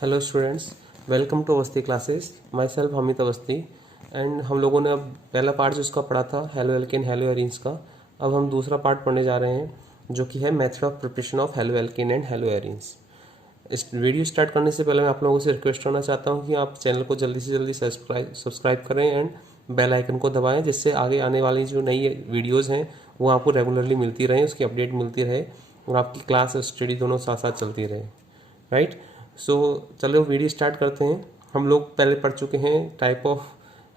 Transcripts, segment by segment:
Hello students, welcome to Awasthi classes. Myself Hamit Awasthi. And हम लोगों ने अब पहला पार्ट जो उसका पढ़ा था हेलो एल्केन हेलो एरीन्स का, अब हम दूसरा पार्ट पढ़ने जा रहे हैं जो कि है method of preparation of halo alkane and hello arenes. इस वीडियो स्टार्ट करने से पहले मैं आप लोगों से रिक्वेस्ट करना चाहता हूँ कि आप चैनल को जल्दी से जल्दी सब्सक्राइब करें एंड बेल आइकन को दबाएं, जिससे आगे आने वाली जो नई वीडियोज़ हैं वो आपको रेगुलरली मिलती रहें, उसकी अपडेट मिलती रहे और आपकी क्लास और स्टडी दोनों साथ साथ चलती रहे। राइट। सो चलो वीडियो स्टार्ट करते हैं। हम लोग पहले पढ़ चुके हैं type of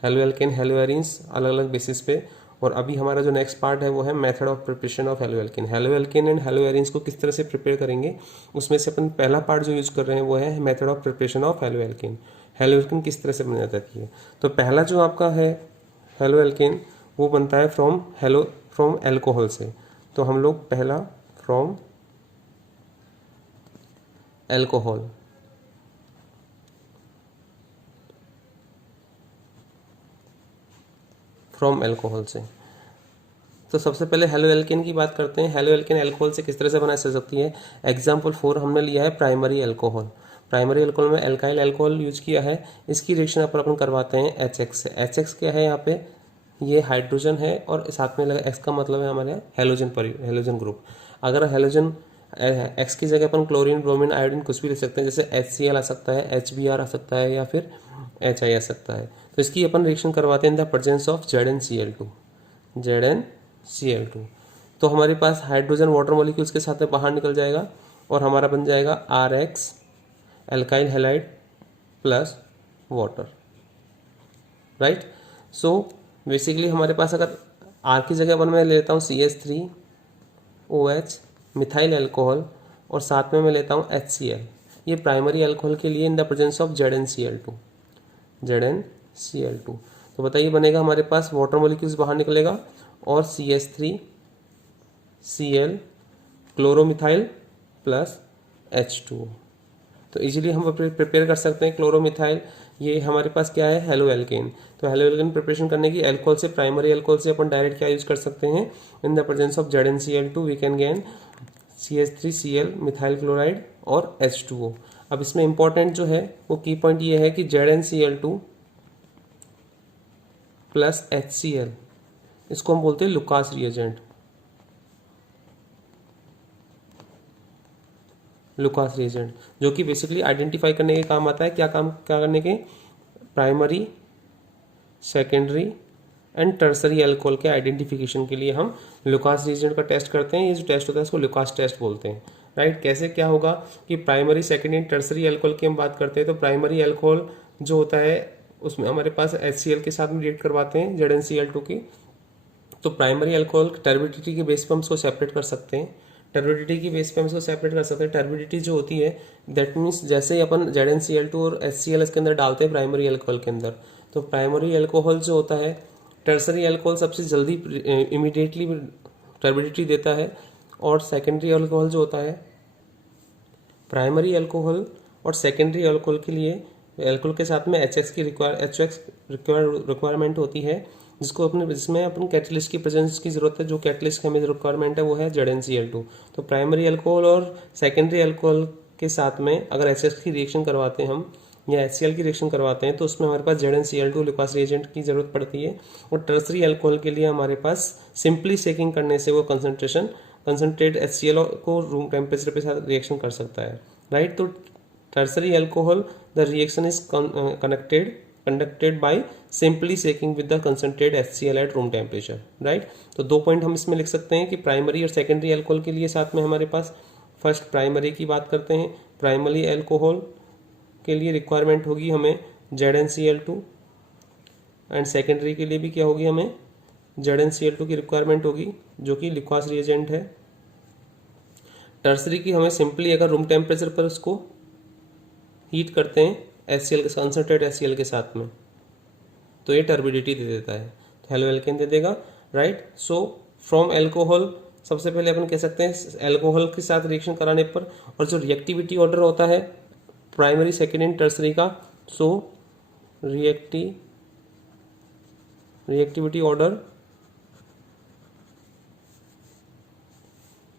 halo alkane hello arenes अलग अलग बेसिस पे, और अभी हमारा जो नेक्स्ट पार्ट है वो है method of preparation of halo alkane. Halo alkane and hello arenes को किस तरह से प्रिपेयर करेंगे, उसमें से अपन पहला पार्ट जो यूज कर रहे हैं वो है method of preparation of halo alkane. Halo alkane किस तरह से बनाया जाती है, तो पहला जो आपका है हेलो एल्केन वो बनता है फ्रॉम एल्कोहल से। तो हम लोग पहला फ्रॉम एल्कोहल, फ्रॉम एल्कोहल से। तो सबसे पहले हेलो एल्केन की बात करते हैं। हेलो एल्केन एल्कोहल से किस तरह से बनाई जा सकती है। एग्जाम्पल 4 हमने लिया है प्राइमरी एल्कोहल। प्राइमरी एल्कोहल में एल्काइल एल्कोहल यूज किया है। इसकी रिएक्शन अपन करवाते हैं एच से। एच क्या है यहाँ पे, ये हाइड्रोजन है और साथ में लगा एक्स का मतलब है हमारे हेलोजन ग्रुप। अगर हेलोजन एक्स की जगह अपन क्लोरीन ब्रोमीन आयोडीन कुछ भी ले सकते हैं, जैसे HCl आ सकता है, HBr आ सकता है या फिर HI आ सकता है। तो इसकी अपन रिएक्शन करवाते हैं in the presence of ZnCl2। तो हमारे पास हाइड्रोजन वाटर मॉलिक्यूल्स के साथ में बाहर निकल जाएगा और हमारा बन जाएगा RX alkyl halide plus water. Right. So basically हमारे पास अगर R की जगह अपन मैं लेता हूँ CH3OH मिथाइल अल्कोहल और साथ में मैं लेता हूँ HCl। ये प्राइमरी अल्कोहल के लिए इन द प्रेजेंस ऑफ ZnCl2। तो बताइए बनेगा हमारे पास वाटर मॉलिक्यूल्स बाहर निकलेगा और CH3Cl क्लोरोमिथाइल प्लस H2O। तो इजीली हम प्रिपेयर कर सकते हैं क्लोरोमिथाइल। ये हमारे पास क्या है, हेलो एल्केन। तो हेलो एल्केन प्रिपरेशन करने की एल्कोहल से, प्राइमरी एल्कोहल से अपन डायरेक्ट क्या यूज कर सकते हैं, in the presence of ZnCl2 we can gain CH3Cl methyl chloride और H2O। अब इसमें इंपॉर्टेंट जो है वो की पॉइंट ये है कि ZnCl2 प्लस HCl, इसको हम बोलते हैं लुकास रिएजेंट। लुकास रिएजेंट जो कि बेसिकली आइडेंटिफाई करने के काम आता है। क्या करने के, primary secondary and tertiary alcohol के आइडेंटिफिकेशन के लिए हम लुकास रिएजेंट का टेस्ट करते हैं। ये जो टेस्ट होता है इसको लुकास टेस्ट बोलते हैं। राइट। कैसे क्या होगा कि प्राइमरी सेकेंडरी टर्सरी अल्कोहल की हम बात करते हैं तो प्राइमरी अल्कोहल जो होता है उसमें हमारे पास HCl के साथ में रिएक्ट करवाते हैं ZnCl2 की। तो प्राइमरी अल्कोहल टर्बिडिटी के बेस पर हम उसको सेपरेट कर सकते हैं। टर्बिडिटी की बेस पे हम इसको सेपरेट कर सकते हैं। टर्बिडिटी जो होती है दैट मीन्स जैसे ही अपन ZnCl2 और HCl इसके अंदर डालते हैं प्राइमरी अल्कोहल के अंदर, तो प्राइमरी अल्कोहल जो होता है, टर्सरी अल्कोहल सबसे जल्दी इमीडिएटली टर्बिडिटी देता है, और सेकेंडरी अल्कोहल जो होता है, प्राइमरी अल्कोहल और सेकेंडरी अल्कोहल के लिए अल्कोहल के साथ में HX की रिक्वायरमेंट होती है, जिसमें अपन कैटलिस्ट की प्रेजेंस की जरूरत है। जो कैटलिस्ट की हमें रिक्वायरमेंट है वो है ZnCl2। तो प्राइमरी अल्कोहल और सेकेंडरी अल्कोहल के साथ में अगर HX की रिएक्शन करवाते हैं हम या HCl की रिएक्शन करवाते हैं तो उसमें हमारे पास ZnCl2 लुकास रिएजेंट की जरूरत पड़ती है। और टर्सरी अल्कोहल के लिए हमारे पास सिंपली शेकिंग करने से वो कंसनट्रेट HCl को रूम टेम्परेचर पे साथ रिएक्शन कर सकता है। राइट। तो tertiary alcohol the reaction is conducted by simply shaking with the concentrate HCl at room temperature। Right. तो 2 पॉइंट हम इसमें लिख सकते हैं कि प्राइमरी और सेकेंडरी अल्कोहल के लिए साथ में हमारे पास, फर्स्ट प्राइमरी की बात करते हैं। प्राइमरी अल्कोहल के लिए रिक्वायरमेंट होगी हमें ZnCl2 एंड सेकेंडरी के लिए भी क्या होगी, हमें ZnCl2 की रिक्वायरमेंट होगी जो कि लिक्वास रिएजेंट है। टर्सरी की हमें सिंपली अगर रूम टेम्परेचर पर उसको हीट करते हैं HCl के कंसनट्रेट HCl के साथ में तो ये टर्बिडिटी दे देता है, तो हेलो एल्केन दे देगा। राइट। सो फ्रॉम एल्कोहल सबसे पहले अपन कह सकते हैं एल्कोहल के साथ रिएक्शन कराने पर, और जो रिएक्टिविटी ऑर्डर होता है प्राइमरी सेकेंडरी एंड टर्सरी का, सो रिएक्टिविटी ऑर्डर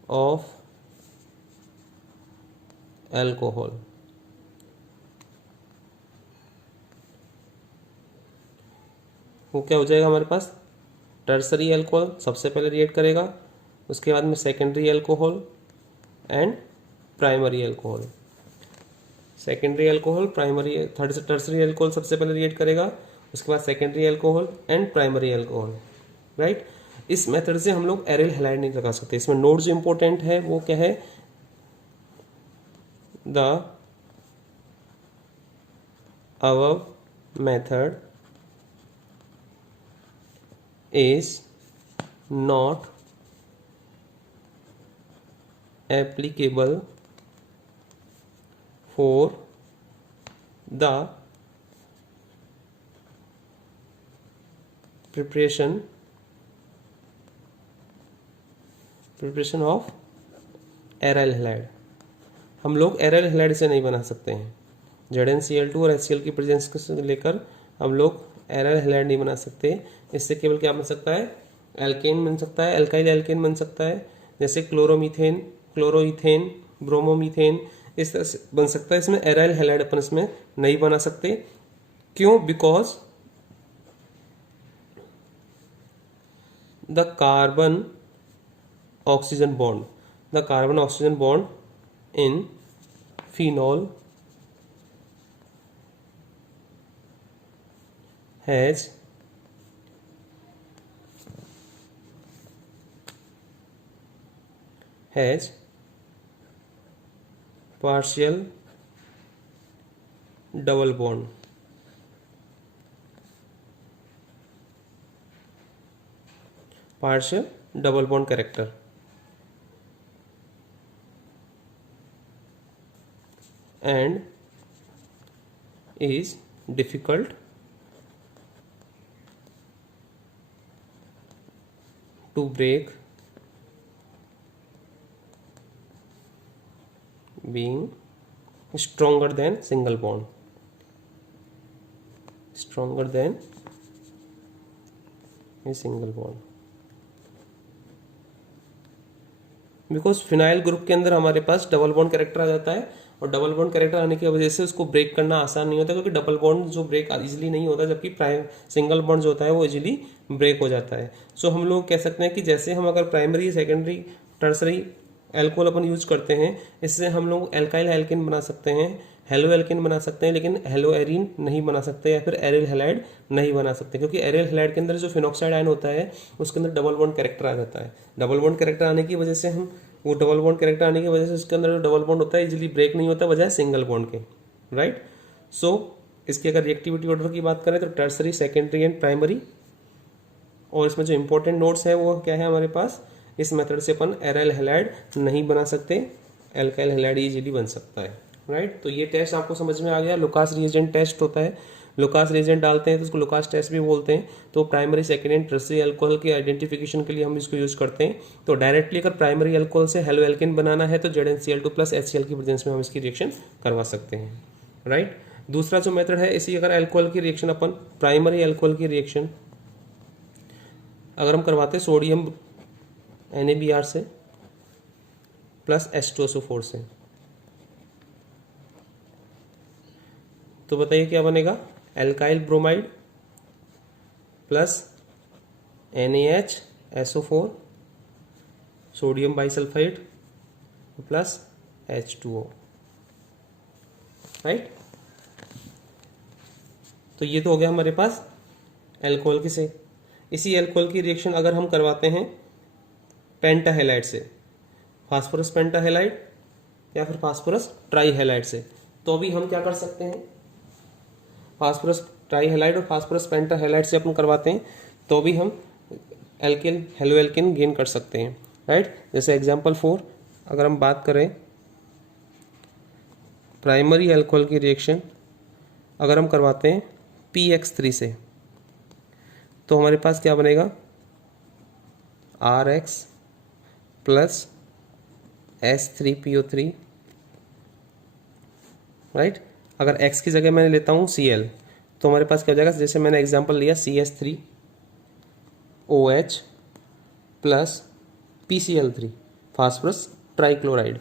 ऑफ एल्कोहल वो क्या हो जाएगा हमारे पास, टर्सरी अल्कोहल सबसे पहले रिएक्ट करेगा, उसके बाद में secondary alcohol and primary alcohol. Secondary alcohol, primary, tertiary alcohol सबसे पहले रिएक्ट करेगा, उसके बाद secondary alcohol and primary alcohol, right. इस मेथड से हम लोग एरिल हैलाइड नहीं लगा सकते। इसमें नोट जो इंपॉर्टेंट है वो क्या है, the above method is not applicable for the preparation of aryl halide. हम लोग एराइल हैलाइड से नहीं बना सकते हैं। ZnCl2 और HCl की प्रेजेंस को लेकर हम लोग एराइल हैलाइड नहीं बना सकते। इससे केवल क्या बन सकता है, एल्केन बन सकता है, एल्काइल एल्केन बन सकता है, जैसे क्लोरोमीथेन, क्लोरोइथेन, ब्रोमोमीथेन, इस तरह से बन सकता है। इसमें एराइल हैलाइड अपन इसमें नहीं बना सकते। क्यों? Because the carbon oxygen bond in phenol has partial double bond, character, and is difficult to break, being stronger than single bond, a single bond। Because phenyl group के अंदर हमारे पास डबल बॉन्ड कैरेक्टर आ जाता है, और double bond character आने की वजह से उसको ब्रेक करना आसान नहीं होता, क्योंकि डबल बॉन्ड जो ब्रेक इजीली नहीं होता, जबकि सिंगल बॉन्ड जो होता है वो इजीली ब्रेक हो जाता है। सो हम लोग कह सकते हैं कि जैसे हम अगर प्राइमरी, सेकेंडरी, टर्सरी एल्कोहल अपन यूज करते हैं, इससे हम लोग एल्काइल एल्केन बना सकते हैं, हेलो एल्केन बना सकते हैं, लेकिन हेलो एरीन नहीं बना सकते, या फिर एरिल हैलाइड नहीं बना सकते, क्योंकि एरिल हैलाइड के अंदर जो फिनॉक्साइड आयन होता है उसके अंदर डबल बॉन्ड कैरेक्टर आ जाता है। डबल बॉन्ड कैरेक्टर आने की वजह से उसके अंदर जो डबल बॉन्ड होता है इजीली ब्रेक नहीं होता, बजाय सिंगल बॉन्ड के, राइट। सो इसकी अगर रिएक्टिविटी ऑर्डर की बात करें तो टर्सरी, सेकेंडरी एंड प्राइमरी, और इसमें जो इंपॉर्टेंट नोट्स है वो क्या है हमारे पास, इस मेथड से अपन एराइल हैलाइड नहीं बना सकते, एल्काइल हैलाइड इजीली बन सकता है, राइट। तो ये टेस्ट आपको समझ में आ गया। लुकास रिएजेंट टेस्ट होता है, लुकास रिएजेंट डालते हैं तो उसको लुकास टेस्ट भी बोलते हैं। तो primary, secondary and tertiary alcohol के आइडेंटिफिकेशन के लिए हम इसको यूज करते हैं। तो डायरेक्टली अगर प्राइमरी अल्कोहल से हेलो एल्केन बनाना है तो ZnCl2 प्लस HCl की प्रेजेंस में हम इसकी रिएक्शन करवा सकते हैं, राइट। दूसरा जो मेथड है, इसी अगर अल्कोहल की रिएक्शन अपन प्राइमरी अल्कोहल की रिएक्शन अगर हम करवाते हैं सोडियम NaBr से प्लस H2SO4 से, तो बताइए क्या बनेगा, alkyl bromide plus NaHSO4 sodium bisulphide plus H2O, right. तो ये तो हो गया हमारे पास एल्कोहल की से। इसी एल्कोहल की रिएक्शन अगर हम करवाते हैं पेंटाहेलाइड से, फास्फोरस पेंटाहेलाइड या फिर फास्फोरस ट्राईहेलाइड से, तो भी हम क्या कर सकते हैं, फास्फोरस ट्राईहेलाइड और फास्फोरस पेंटाहेलाइड से अपन करवाते हैं तो भी हम एल्केन, हेलो एल्केन गेन कर सकते हैं, राइट। जैसे एग्जांपल 4 अगर हम बात करें प्राइमरी अल्कोहल की रिएक्शन अगर हम करवाते हैं PX3 से, तो हमारे पास क्या बनेगा, RX प्लस S3PO3, राइट। अगर X की जगह मैं लेता हूँ Cl तो हमारे पास क्या हो जाएगा, जैसे मैंने एग्जांपल लिया CH3OH plus PCl3 phosphorus trichloride.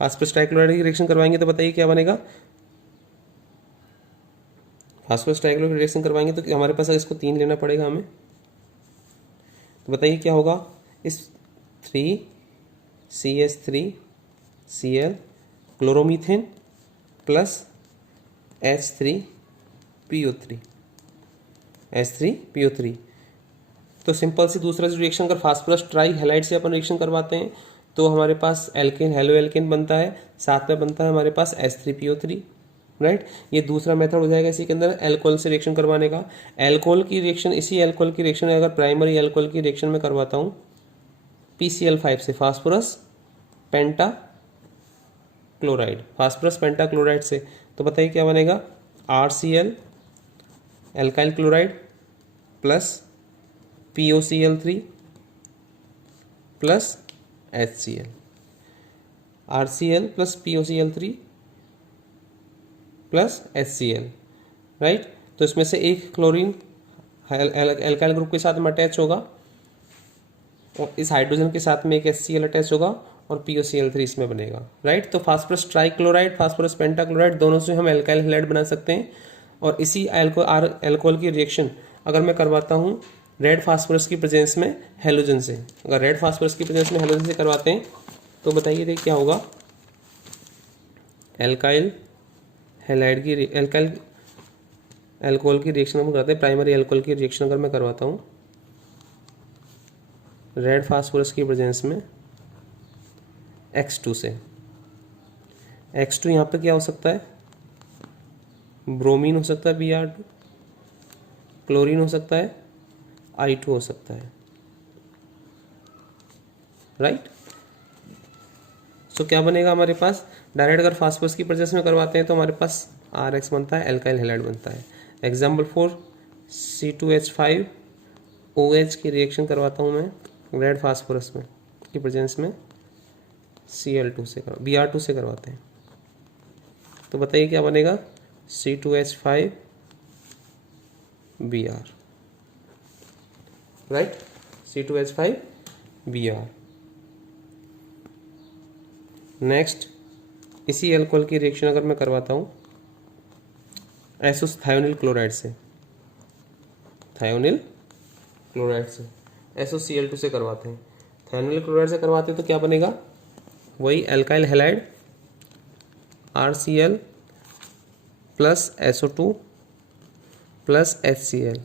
Phosphorus trichloride की रिएक्शन करवाएंगे तो बताइए क्या बनेगा, फास्फोरस ट्राइक्लोराइड की रिएक्शन करवाएंगे तो हमारे पास इसको 3 लेना पड़ेगा हमें। तो बताइए क्या होगा, इस 3CH3Cl क्लोरोमीथेन प्लस H3PO3 तो सिंपल सी दूसरा जो रिएक्शन अगर फास्फोरस ट्राई हैलाइड से अपन रिएक्शन करवाते हैं तो हमारे पास एल्केन हेलो एल्केन बनता है, साथ में बनता है हमारे पास H3PO3, राइट। ये दूसरा मेथड हो जाएगा इसी के अंदर एल्कोहल से रिएक्शन करवाने का। एल्कोहल की रिएक्शन, इसी एल्कोहल की रिएक्शन अगर प्राइमरी एल्कोहल की रिएक्शन में करवाता हूँ PCl5 से फास्फोरस पेंटा क्लोराइड से, तो बताइए क्या बनेगा, RCl alkyl chloride plus POCl3 plus HCl, RCl plus POCl3 plus HCl, right. तो इसमें से एक क्लोरीन एल्काइल ग्रुप के साथ में अटैच होगा और इस हाइड्रोजन के साथ में एक HCl अटैच होगा और POCl3 इसमें बनेगा, राइट। तो फास्फोरस ट्राइक्लोराइड, फास्फोरस पेंटाक्लोराइड दोनों से हम एल्काइल हैलाइड बना सकते हैं। और इसी एल्कोहल की रिएक्शन अगर मैं करवाता हूँ रेड फास्फोरस की प्रेजेंस में हेलोजन से, अगर रेड फास्फोरस की प्रेजेंस में हेलोजन से करवाते हैं तो बताइए देख क्या होगा, एल्काइल हैलाइड की एल्काइल एल्कोहल की रिएक्शन हम करते हैं, प्राइमरी एल्कोहल की रिएक्शन अगर मैं करवाता हूँ रेड फास्फोरस की प्रेजेंस में X2 से, X2 यहाँ पे क्या हो सकता है, ब्रोमीन हो सकता है Br2, क्लोरीन हो सकता है I2 हो सकता है, राइट। सो क्या बनेगा हमारे पास, डायरेक्ट अगर फास्फोरस की प्रेजेंस में करवाते हैं तो हमारे पास RX बनता है, एल्काइल हैलाइड बनता है। एग्जाम्पल 4 C2H5OH की रिएक्शन करवाता हूँ मैं रेड फास्फोरस में की प्रेजेंस में Cl2 से Br2 से करवाते हैं, तो बताइए क्या बनेगा, C2H5Br, राइट, C2H5Br। नेक्स्ट इसी एल्कोहल की रिएक्शन अगर मैं करवाता हूँ थायोनिल क्लोराइड से, SOCl2 से करवाते हैं, थायोनिल क्लोराइड से करवाते हैं तो क्या बनेगा, वही alkyl halide RCl plus SO2 plus HCl।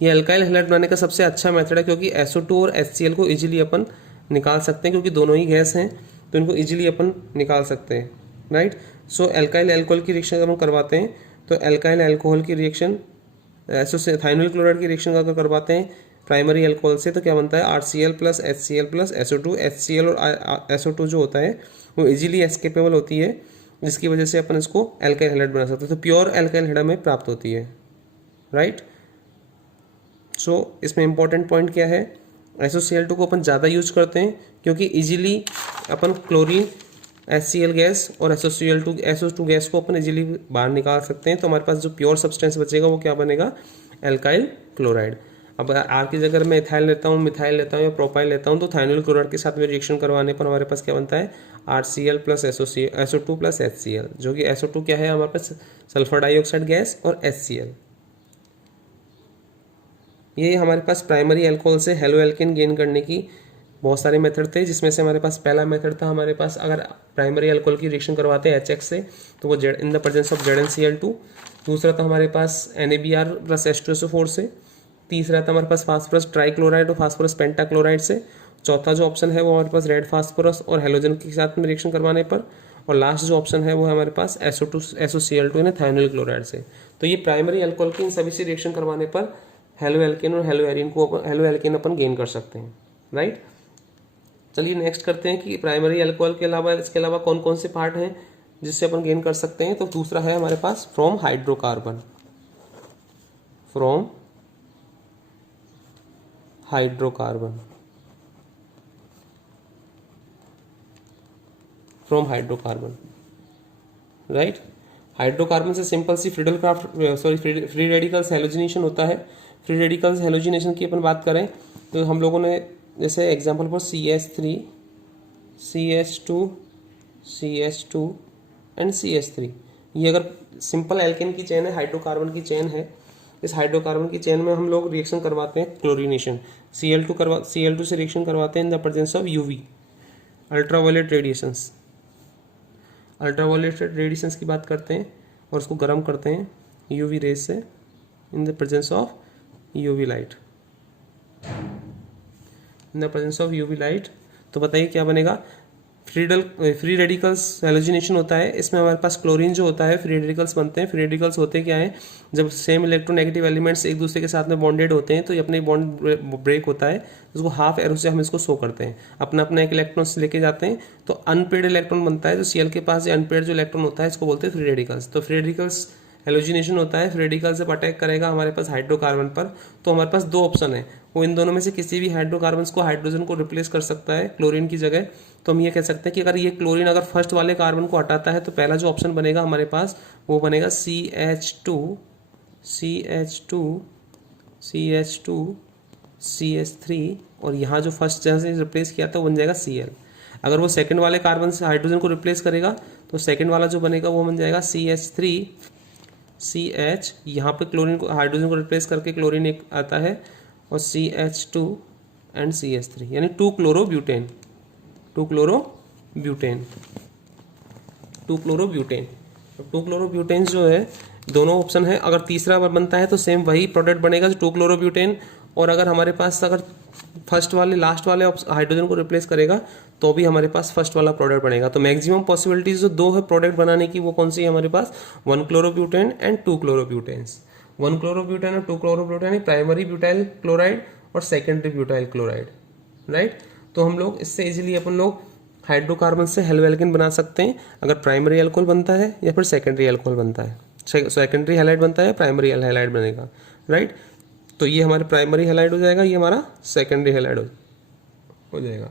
ये एल्काइल हैलाइड बनाने का सबसे अच्छा मेथड है क्योंकि SO2 और HCl को इजीली अपन निकाल सकते हैं, क्योंकि दोनों ही गैस हैं तो इनको इजीली अपन निकाल सकते हैं, राइट। सो एल्काइल एल्कोहल की रिएक्शन अगर हम करवाते हैं तो एल्काइल एल्कोहल की रिएक्शन थायोनिल क्लोराइड की रिएक्शन अगर करवाते हैं प्राइमरी एल्कोहल से तो क्या बनता है, RCl plus HCl plus SO2। HCl और SO2 जो होता है वो इजीली एस्केपेबल होती है, जिसकी वजह से अपन इसको एल्काइल हैलाइड बना सकते हैं, तो प्योर एल्काइल हैलाइड में प्राप्त होती है, राइट। सो इसमें इंपॉर्टेंट पॉइंट क्या है, SOCl2 को अपन ज़्यादा यूज करते हैं क्योंकि इजीली अपन क्लोरीन HCl गैस और SO2 गैस को अपन इजीली बाहर निकाल सकते हैं, तो हमारे पास जो प्योर सब्सटेंस बचेगा वो क्या बनेगा, एल्काइल क्लोराइड। अब आर की जगह मैं इथाइल लेता हूँ, मिथाइल लेता हूँ या प्रोपाइल लेता हूँ तो थायोनिल क्लोराइड के साथ में रिएक्शन करवाने पर हमारे पास क्या बनता है, RCl plus SO2 plus HCl, जो कि SO2 क्या है हमारे पास सल्फर डाइऑक्साइड गैस और HCl। ये हमारे पास प्राइमरी अल्कोहल से हेलो एल्केन गेन करने की बहुत सारे मेथड थे, जिसमें से हमारे पास पहला मेथड था, हमारे पास अगर प्राइमरी अल्कोहल की रिएक्शन करवाते हैं HX से तो वो इन द प्रेजेंस ऑफ ZnCl2। दूसरा था हमारे पास NaBr प्लस H2SO4 से। तीसरा था हमारे पास फास्फोरस ट्राइक्लोराइड और फास्फोरस पेंटाक्लोराइड से। चौथा जो ऑप्शन है वो हमारे पास रेड फास्फोरस और हेलोजन के साथ में रिएक्शन करवाने पर। और लास्ट जो ऑप्शन है वो है हमारे पास SOCl2 यानी थायोनिल क्लोराइड से। तो ये प्राइमरी अल्कोहल की इन सभी से रिएक्शन करवाने पर हेलो एल्केन और हेलो एल्केन अपन गेन कर सकते हैं, राइट। चलिए नेक्स्ट करते हैं कि प्राइमरी अल्कोहल के अलावा इसके अलावा कौन कौन से पार्ट हैं जिससे अपन गेन कर सकते हैं। तो दूसरा है हमारे पास फ्रॉम हाइड्रोकार्बन, राइट। हाइड्रोकार्बन से सिंपल सी फ्री रेडिकल्स हेलोजिनेशन होता है। फ्री रेडिकल्स हेलोजिनेशन की अपन बात करें तो हम लोगों ने जैसे एग्जांपल पर CH3, CH2 एंड CH3 ये अगर सिंपल एल्केन की चेन है, हाइड्रोकार्बन की चेन है, इस हाइड्रोकार्बन की चेन में हम लोग रिएक्शन करवाते हैं क्लोरीनेशन, Cl2 से रिएक्शन करवाते हैं in the presence of UV, ultraviolet radiations. Ultraviolet radiations की बात करते हैं और उसको गर्म करते हैं यूवी रेज से इन the presence of UV light, in the presence of UV light. तो बताइए क्या बनेगा? फ्री रेडिकल्स हैलोजिनेशन होता है, इसमें हमारे पास क्लोरीन जो होता है फ्री रेडिकल्स बनते हैं। फ्री रेडिकल्स होते क्या है? जब सेम इलेक्ट्रोनेगेटिव एलिमेंट्स एक दूसरे के साथ में बॉन्डेड होते हैं तो ये अपने बॉन्ड ब्रेक होता है, उसको हाफ एरो से हम इसको शो करते हैं, अपना अपना एक इलेक्ट्रॉन लेके जाते हैं तो अनपेड इलेक्ट्रॉन बनता है। तो Cl के पास अनपेड जो इलेक्ट्रॉन होता है इसको बोलते हैं फ्री रेडिकल्स। तो फ्री रेडिकल्स हेलोजिनेशन होता है, फ्री रेडिकल जब अटैक करेगा हमारे पास हाइड्रोकार्बन पर, तो हमारे पास दो ऑप्शन है, वो इन दोनों में से किसी भी हाइड्रोकार्बन को हाइड्रोजन को रिप्लेस कर सकता है क्लोरीन की जगह। तो हम ये कह सकते हैं कि अगर ये क्लोरीन अगर फर्स्ट वाले कार्बन को हटाता है तो पहला जो ऑप्शन बनेगा हमारे पास वो बनेगा CH2 और यहाँ जो फर्स्ट जहाँ से रिप्लेस किया था वो बन जाएगा Cl। अगर वो सेकंड वाले कार्बन से हाइड्रोजन को रिप्लेस करेगा तो सेकंड वाला जो बनेगा वो बन जाएगा CH, यहाँ पे क्लोरीन को हाइड्रोजन को रिप्लेस करके क्लोरीन एक आता है और CH2 एंड CH3 यानी 2-क्लोरोब्यूटेन। टू क्लोरोब्यूटेन जो है दोनों ऑप्शन है। अगर तीसरा बार बनता है तो सेम वही प्रोडक्ट बनेगा जो 2-क्लोरोब्यूटेन, और अगर हमारे पास अगर फर्स्ट वाले लास्ट वाले हाइड्रोजन को रिप्लेस करेगा तो भी हमारे पास फर्स्ट वाला प्रोडक्ट बनेगा। तो मैक्सिमम पॉसिबिलिटीज जो दो है प्रोडक्ट बनाने की वो कौन सी है हमारे पास? 1-क्लोरोब्यूटेन एंड 2-क्लोरोब्यूटेन्स। 1-क्लोरोब्यूटेन और 2-क्लोरोब्यूटेन प्राइमरी ब्यूटाइल क्लोराइड और सेकेंडरी ब्यूटाइल क्लोराइड, राइट। तो हम लोग इससे इजीली अपन लोग हाइड्रोकार्बन से हेलोएल्केन बना सकते हैं अगर प्राइमरी अल्कोहल बनता है या फिर सेकेंडरी अल्कोहल बनता है, सेकेंडरी हैलाइड बनता है, प्राइमरी हैलाइड बनेगा, राइट। तो ये हमारे प्राइमरी हैलाइड हो जाएगा, ये हमारा सेकेंडरी हैलाइड हो जाएगा।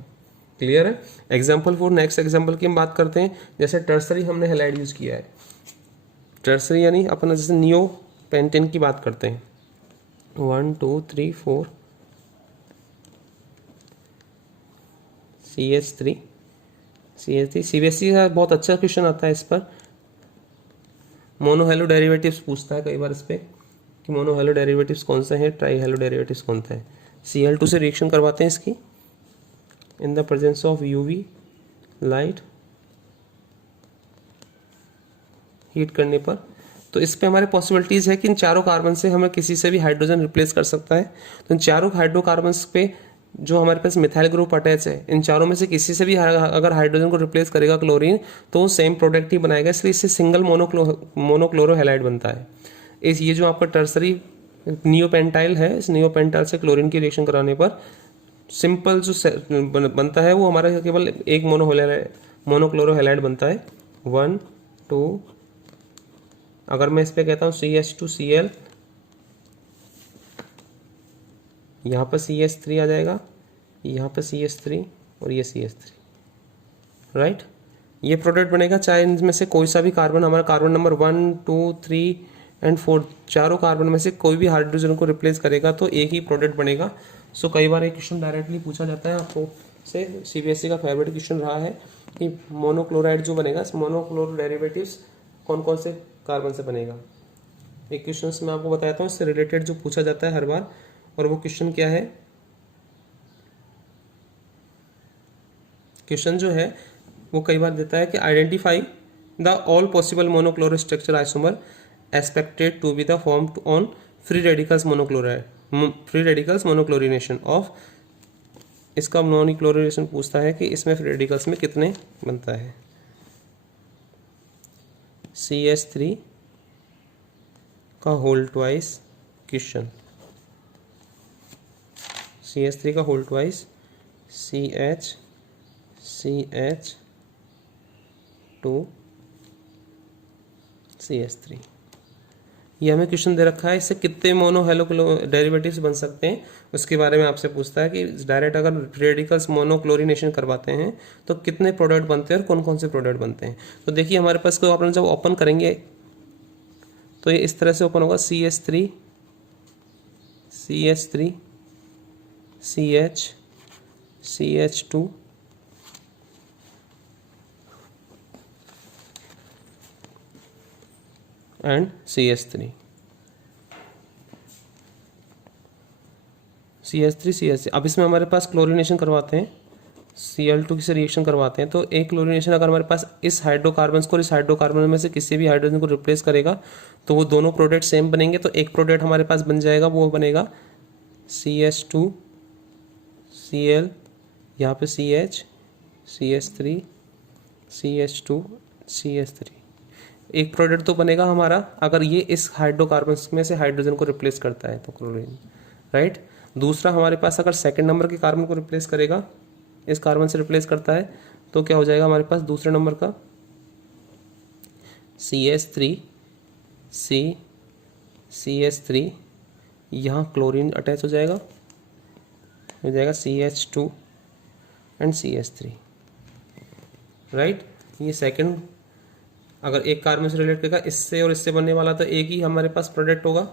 क्लियर है? एग्जाम्पल फॉर नेक्स्ट एग्जाम्पल की हम बात करते हैं। जैसे टर्सरी हमने हैलाइड यूज किया है, टर्सरी यानी अपन जैसे नियो पेंटेन की बात करते हैं, 1 2 3 4 CH3 CBSE का बहुत अच्छा क्वेश्चन आता है इस पर। मोनो हेलो डेरिवेटिव्स पूछता है कई बार इस पे कि मोनो हेलो डेरिवेटिव्स कौन से हैं, ट्राई हेलो डेरिवेटिव्स कौन सा है। Cl2 से रिएक्शन करवाते हैं इसकी इन the presence of UV light, heat करने पर। तो इस पे हमारे पॉसिबिलिटीज है कि इन चारों कार्बन से हमें किसी से भी हाइड्रोजन रिप्लेस कर सकता है। तो इन चारों हाइड्रोकार्बन्स पे जो हमारे पास मिथाइल ग्रुप अटैच है, इन चारों में से किसी से भी अगर हाइड्रोजन को रिप्लेस करेगा क्लोरीन तो सेम प्रोडक्ट ही बनाएगा, इसलिए इससे सिंगल मोनोक्लोरो हैलाइड बनता है। ये जो आपका टर्सरी नियोपेंटाइल है, इस नियोपेंटाइल से क्लोरीन की रिएक्शन कराने पर सिंपल जो बनता है वो हमारा केवल एक मोनोक्लोरो हैलाइड बनता है, 1 2। अगर मैं इस पे कहता हूँ CH2Cl, यहाँ पर CH3 आ जाएगा, यहाँ पर CH3 और ये CH3, राइट। ये प्रोडक्ट बनेगा, चाहे इनमें से कोई सा भी कार्बन, हमारा कार्बन नंबर 1 2 3 एंड 4 चारों कार्बन में से कोई भी हाइड्रोजन को रिप्लेस करेगा तो एक ही प्रोडक्ट बनेगा। सो कई बार एक क्वेश्चन डायरेक्टली पूछा जाता है आपको से, CBSE का फेवरेट क्वेश्चन रहा है कि मोनोक्लोराइड जो बनेगा, इस मोनोक्लोरो डेरिवेटिव्स कौन कौन से कार्बन से बनेगा। एक क्वेश्चन मैं आपको बताता हूँ इससे रिलेटेड जो पूछा जाता है हर बार, और वो क्वेश्चन क्या है? क्वेश्चन जो है वो कई बार देता है कि identify the all possible monochloro structure isomer expected to be the form on free radicals monochlorination of. इसका मोनोक्लोरिनेशन पूछता है कि इसमें फ्री रेडिकल्स में कितने बनता है। CH3 का होल ट्वाइस क्वेश्चन, CH3 का होल ट्वाइस CH2 CH3, ये हमें क्वेश्चन दे रखा है। इससे कितने मोनो हेलो डेरिवेटिव्स बन सकते हैं उसके बारे में आपसे पूछता है कि डायरेक्ट अगर रेडिकल्स मोनोक्लोरिनेशन करवाते हैं तो कितने प्रोडक्ट बनते हैं और कौन कौन से प्रोडक्ट बनते हैं। तो देखिए हमारे पास को अपन जब ओपन करेंगे तो ये इस तरह से ओपन होगा, CH3 CH2 CH2 and CH3, CH3 CH3। अब इसमें हमारे पास क्लोरीनेशन करवाते हैं, Cl2 से रिएक्शन करवाते हैं। तो एक क्लोरीनेशन अगर हमारे पास इस हाइड्रोकार्बन को इस हाइड्रोकार्बन में से किसी भी हाइड्रोजन को रिप्लेस करेगा तो वो दोनों प्रोडक्ट सेम बनेंगे। तो एक प्रोडक्ट हमारे पास बन जाएगा, वो बनेगा CH2 Cl, यहाँ पे CH CH3 CH2 CH3। एक प्रोडक्ट तो बनेगा हमारा अगर ये इस हाइड्रोकार्बन में से हाइड्रोजन को रिप्लेस करता है तो क्लोरीन, राइट। दूसरा हमारे पास अगर सेकंड नंबर के कार्बन को रिप्लेस करेगा, इस कार्बन से रिप्लेस करता है तो क्या हो जाएगा हमारे पास दूसरे नंबर का CH3 CH3, यहाँ क्लोरीन अटैच हो जाएगा CH2 एंड CH3, राइट। ये सेकंड अगर एक कार्बन से रिलेट करेगा, इससे और इससे बनने वाला तो एक ही हमारे पास प्रोडक्ट होगा,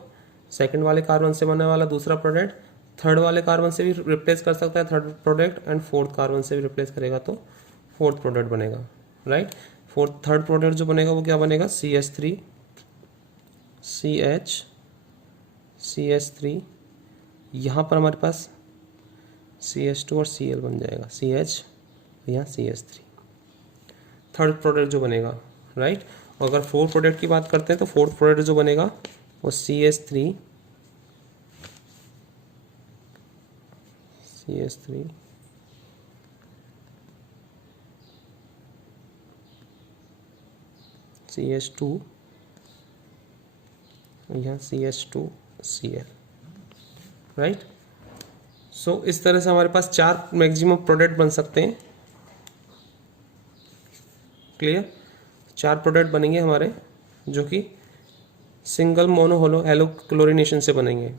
सेकंड वाले कार्बन से बनने वाला दूसरा प्रोडक्ट, थर्ड वाले कार्बन से भी रिप्लेस कर सकता है third product, and fourth carbon से भी रिप्लेस करेगा तो फोर्थ प्रोडक्ट बनेगा, राइट। थर्ड प्रोडक्ट जो बनेगा वो क्या बनेगा CH3 CH CH3, यहाँ पर हमारे पास CH2 और Cl बन जाएगा CH, यहाँ CH3 थर्ड प्रोडक्ट जो बनेगा, राइट। और अगर फोर्थ प्रोडक्ट की बात करते हैं तो फोर्थ प्रोडक्ट जो बनेगा वो CH3 CH2, यहाँ CH2 Cl, राइट। सो इस तरह से हमारे पास 4 मैक्सिमम प्रोडक्ट बन सकते हैं, क्लियर। 4 प्रोडक्ट बनेंगे हमारे जो कि सिंगल मोनो हेलो क्लोरीनेशन से बनेंगे।